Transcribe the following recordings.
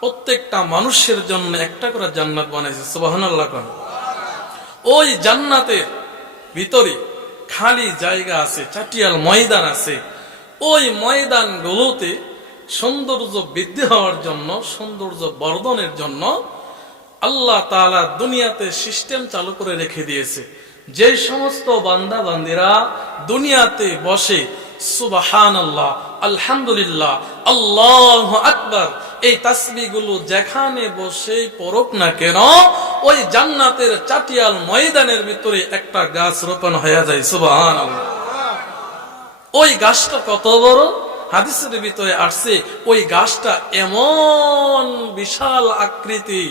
প্রত্যেকটা মানুষের জন্য একটা করে জান্নাত বানাইছে আল্লাহ ওই জান্নাতের ভিতরে খালি জায়গা আছে, চাটিয়াল ময়দান আছে। ওই ময়দানগুলোতে সৌন্দর্য বৃদ্ধি হওয়ার জন্য, সৌন্দর্য বর্ধনের জন্য আল্লাহ তাআলা দুনিয়াতে সিস্টেম চালু করে রেখে দিয়েছে। যে সমস্ত বান্দা বান্দিরা দুনিয়াতে বসে সুবাহান আল্লাহ আলহামদুলিল্লাহ, আল্লাহ আকবর। এই তাসবিগুলো যেখানে বসে পড়ুক না কেন, ওই জান্নাতের চাটিয়াল ময়দানের ভিতরে একটা গাছ রোপণ হয়ে যায় সুবাহান আল্লাহ ওই গাছটা কত বড়? হাদিসের ভিতরে আসছে, ওই গাছটা এমন বিশাল আকৃতি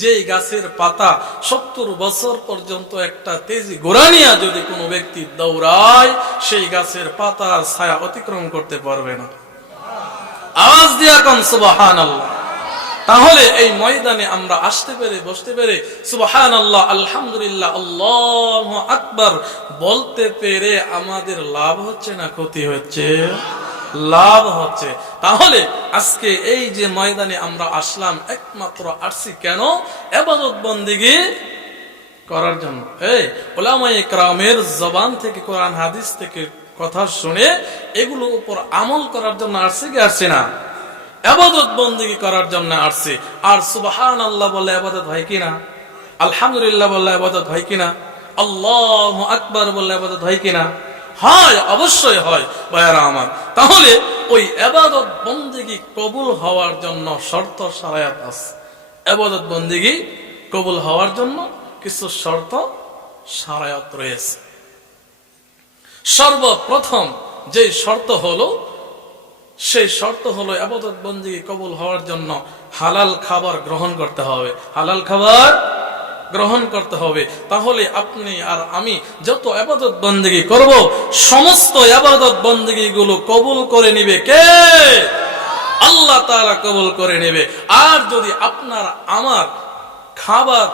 যে গাছের পাতা সত্তর বছর পর্যন্ত একটা তেজি গোড়ানিয়া যদি কোনো ব্যক্তি দৌড়ায়, সেই গাছের পাতার ছায়া অতিক্রম করতে পারবে না। আওয়াজ দিয়া কন সুবাহান আল্লাহ তাহলে এই ময়দানে আমরা আসতে পেরে, বসতে পেরে সুবাহান আল্লাহ আলহামদুলিল্লাহ, আল্লাহ আকবার বলতে পেরে আমাদের লাভ হচ্ছে না, ক্ষতি হচ্ছে? লাভ হচ্ছে। তাহলে আজকে এই যে ময়দানে আমরা আসলাম, একমাত্র আসছি কেন? এবাদত বন্দিগি করার জন্য। এই ওলামাই ক্রামের জবান থেকে কোরআন, হাদিস থেকে কথা শুনে এগুলো উপর আমল করার জন্য আসছে কি আসছে না? আবাদত বন্দিগি করার জন্য আসছে। আর সুবাহান আল্লাহ বলে আবাদত হয় কিনা আলহামদুলিল্লাহ বললে আবাদত হয় কিনা আল্লাহ আকবার বললে আবাদত হয় কিনা হয়, অবশ্যই হয়। ভাইয়ারা আমার তাহলে ওই আবাদত বন্দিগি কবুল হওয়ার জন্য শর্ত সারায়াত আছে। আবাদত বন্দিগি কবুল হওয়ার জন্য কিছু শর্ত সারায়াত রয়েছে। সর্বপ্রথম যে শর্ত হলো, সেই শর্ত হলো আবাদত বন্দি কবুল হওয়ার জন্য হালাল খাবার গ্রহণ করতে হবে। হালাল খাবার গ্রহণ করতে হবে। তাহলে আপনি আর আমি যত আবাদত বন্দিগি করব, সমস্ত আবাদত বন্দিগি গুলো কবুল করে নিবে কে? আল্লাহ তারা কবুল করে নেবে। আর যদি আপনার আমার খাবার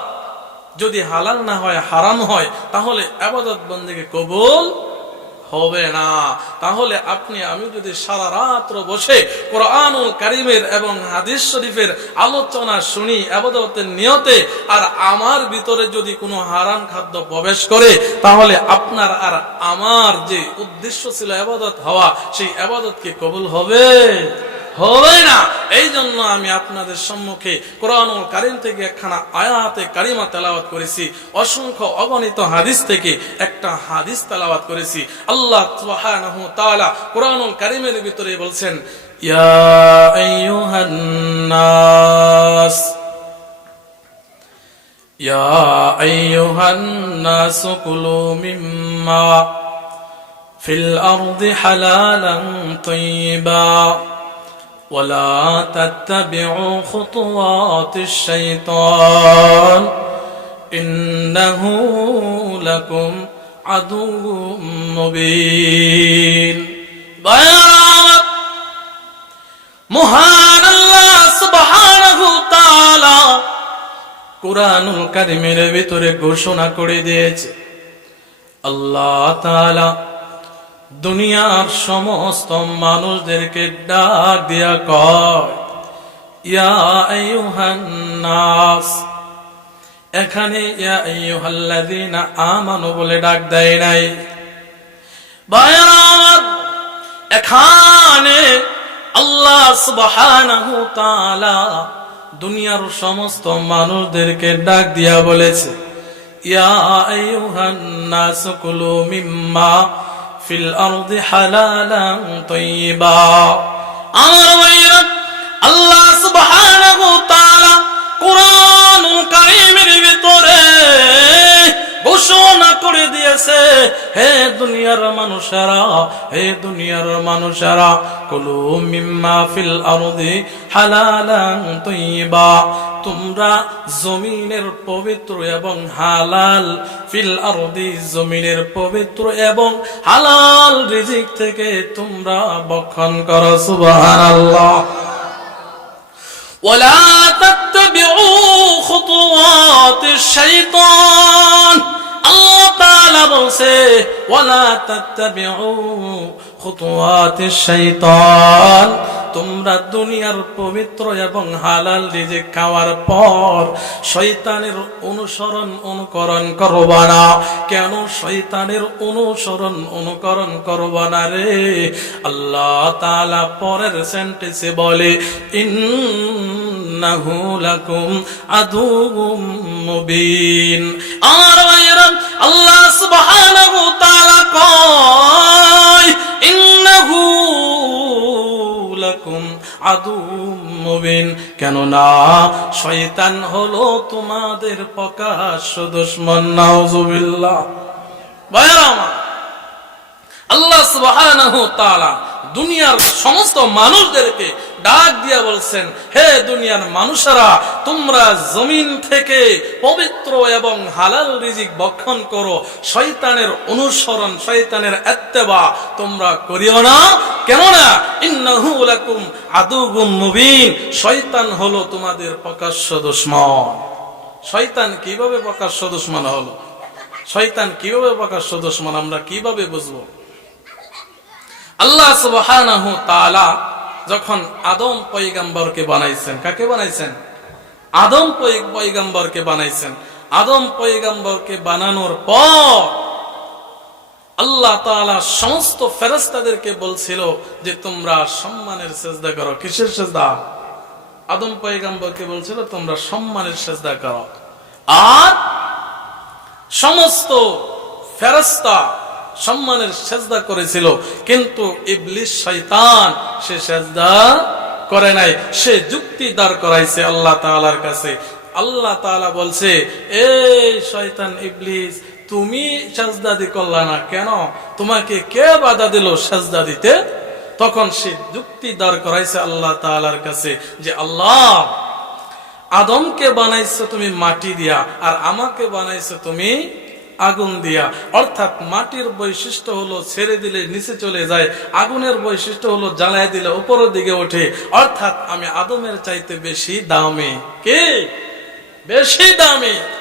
যদি হালাল না হয়, হারাম হয়, তাহলে আবাদত বন্দিগি কবুল হবে না। তাহলে আপনি, আমি যদি সারা রাত্র বসে কোরআনুল কারিমের এবং হাদিস শরীফের আলোচনা শুনি, আবাদতের নিয়তে, আর আমার ভিতরে যদি কোনো হারাম খাদ্য প্রবেশ করে, তাহলে আপনার আর আমার যে উদ্দেশ্য ছিল এবাদত হওয়া, সেই আবাদত কি কবুল হবে? হবে না এই জন্য আমি আপনাদের সম্মুখে কোরআনুল কারিম থেকে একখানা আয়াতে কারিমা তেলাওয়াত করেছি অসংখ্য অগণিত হাদিস থেকে একটা হাদিস তেলাওয়াত করেছি আল্লাহ সুবহানাহু তাআলা কোরআনুল কারিমের ভিতরে বলছেন ইয়া আইয়ুহান নাস يا أيها الناس كلوا مما في الأرض حلالا طيبا ولا تتبعوا خطوات الشيطان إنه لكم عدو مبين بيان মহান আল্লাহ সুবহানাহু তাআলা কুরআনুল কারীমের ভিতরে ঘোষণা করে দিয়েছে আল্লাহ তাআলা দুনিয়ার সমস্ত মানুষদেরকে ডাক দিয়া কয়, ইয়া এখানে ইয়া বলে ডাক দেয় নাই। এখানে আল্লাহ দুনিয়ার সমস্ত মানুষদেরকে ডাক দিয়া বলেছে, ইয়া আইয়ুহান নাস কুলু মিম্মা ফিল আরদি হালালান তাইয়্যিবা আমার ভাইরা আল্লাহ সুবহানাহু তাআলা কোরআনুল কারীমের ভিতরে ঘোষণা করে দিয়েছে হে দুনিয়ার মানুষেরা হে দুনিয়ার মানুষেরা কুলু মিম্মা ফিল আরদি হালালান তাইয়্যিবা তোমরা জমিনের পবিত্র এবং হালাল ফিল আরদি জমিনের পবিত্র এবং হালাল রিজিক থেকে তোমরা বক্ষণ করো সুবহানাল্লাহ ولا تتبعوا خطوات الشيطان আল্লাহ তাআলা শাইতান। তোমরা দুনিয়ার পবিত্র এবং হালাল রিজিক খাওয়ার পর শয়তানের অনুসরণ অনুকরণ করবা না। কেন শয়তানের অনুসরণ অনুকরণ করবা না রে? আল্লাহ তাআলা পরের সেন্টেন্সে বলে, ইন্নাহু লাকুম আদুউম মুবিন। ভাইয়েরা আল্লাহ সুবহানাহু তাআলা কয়, ইন্নাহু লাকুম আদুউম মুবিন। কেননা শয়তান হলো তোমাদের প্রকাশ্য দুশমন, নাউজুবিল্লাহ। ভাইয়েরা আমার আল্লাহ তাআলা দুনিয়ার সমস্ত মানুষদেরকে ডাক দিয়া বলছেন, হে দুনিয়ার মানুষেরা, তোমরা জমিন থেকে পবিত্র এবং হালাল রিজিক বক্ষণ করো। শয়তানের অনুসরণ, শয়তানের এত্তেবা তোমরা করিও না। কেননা ইন্নাহু লাকুম আদুগুম মুবিন। শয়তান হলো তোমাদের প্রকাশ্য দুশ্মন। শয়তান কীভাবে প্রকাশ্য দুশ্মন হলো? শয়তান কীভাবে প্রকাশ্য দুশ্মন, আমরা কীভাবে বুঝব? আল্লাহ সুবহানাহু তাআলা যখন আদম পয়গাম্বরকে বানাইছেন, কাকে বানাইছেন? আদম পয়- পয়গাম্বরকে বানাইছেন। আদম পয়গাম্বরকে বানানোর পর আল্লাহ তাআলা সমস্ত ফেরেশতাদেরকে বলছিল যে, তোমরা সম্মানের সেজদা করো। কিসের সেজদা? আদম পয়গাম্বরকে বলছিল, তোমরা সম্মানের সেজদা করো। আর সমস্ত ফেরস্তা সম্মানের সেজদা করেছিল। কিন্তু ইবলিস শয়তান সে সেজদা করে নাই। সে যুক্তি দাঁড় করাইছে আল্লাহ তাআলার কাছে। আল্লাহ তাআলা বলছে, এই শয়তান ইবলিস, তুমি সেজদা দি করলা না কেন? তোমাকে কে বাধা দিল সেজদা দিতে? তখন সে যুক্তি দাঁড় করাইছে আল্লাহ তাআলার কাছে যে, আল্লাহ, আদমকে বানাইছো তুমি মাটি দিয়া, আর আমাকে বানাইছো তুমি আগুন দিয়া। অর্থাৎ মাটির বৈশিষ্ট্য হলো ছেড়ে দিলে নিচে চলে যায়, আগুনের বৈশিষ্ট্য হলো জ্বালায় দিলে উপরের দিকে ওঠে। অর্থাৎ আমি আদমের চাইতে বেশি দামে। কে? বেশি দামে।